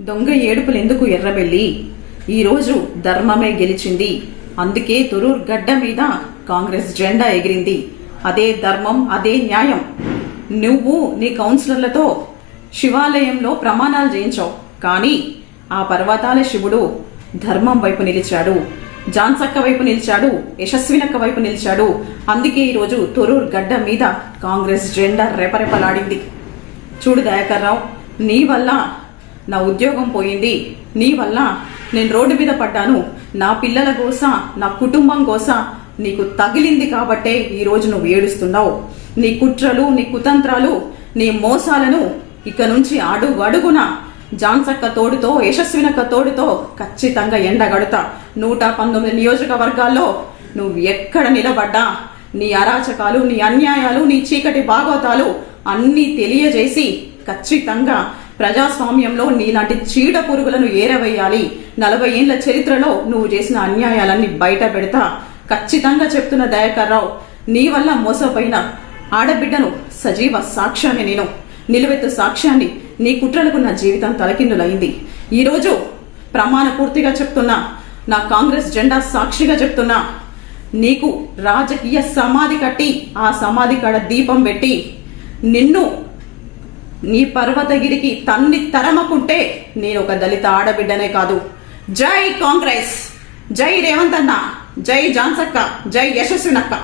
దొంగ ఏడుపులు ఎందుకు ఎర్రబెల్లి? ఈరోజు ధర్మమే గెలిచింది. అందుకే తొరూర్ గడ్డ మీద కాంగ్రెస్ జెండా ఎగిరింది. అదే ధర్మం అదే న్యాయం. నువ్వు నీ కౌన్సిలర్లతో శివాలయంలో ప్రమాణాలు చేయించావు. కానీ ఆ పర్వతాల శివుడు ధర్మం వైపు నిలిచాడు. జాన్సక్క వైపు నిలిచాడు. యశస్వినక్క వైపు నిలిచాడు. అందుకే ఈరోజు తొరూర్ గడ్డ మీద కాంగ్రెస్ జెండా రెపరెపలాడింది. చూడు దయాకర్రావు నీ వల్ల నా ఉద్యోగం పోయింది. నీ వల్ల నేను రోడ్డు మీద పడ్డాను. నా పిల్లల కోస నా కుటుంబం కోస నీకు తగిలింది కాబట్టే ఈరోజు నువ్వు ఏడుస్తున్నావు. నీ కుట్రలు నీ కుతంత్రాలు నీ మోసాలను ఇక నుంచి అడుగు అడుగున జాన్సక్క తోడుతో యశస్వినక్క తోడుతో ఖచ్చితంగా ఎండగడుతా. నూట పంతొమ్మిది నియోజకవర్గాల్లో నువ్వు ఎక్కడ నిలబడ్డా? నీ అరాచకాలు నీ అన్యాయాలు నీ చీకటి భాగవతాలు అన్నీ తెలియజేసి ఖచ్చితంగా ప్రజాస్వామ్యంలో నీలాంటి చీడ పురుగులను ఏరవేయాలి. నలభై ఏళ్ళ చరిత్రలో నువ్వు చేసిన అన్యాయాలన్నీ బయట పెడతా. ఖచ్చితంగా చెప్తున్న దయాకర్ రావు నీ వల్ల మోసపోయిన ఆడబిడ్డను సజీవ సాక్ష్యాన్ని నేను నిలువెత్తు సాక్ష్యాన్ని నీ కుట్రలకు నా జీవితం తలకిందులైంది. ఈరోజు ప్రమాణ పూర్తిగా చెప్తున్నా నా కాంగ్రెస్ జెండా సాక్షిగా చెప్తున్నా నీకు రాజకీయ సమాధి కట్టి ఆ సమాధి కాడ దీపం పెట్టి నిన్ను నీ పర్వతగిరికి తన్ని తరమకుంటే నేను ఒక దళిత ఆడబిడ్డనే కాదు. జై కాంగ్రెస్! జై రేవంత్ అన్న! జై జాన్సక్క! జై యశస్వినక్క!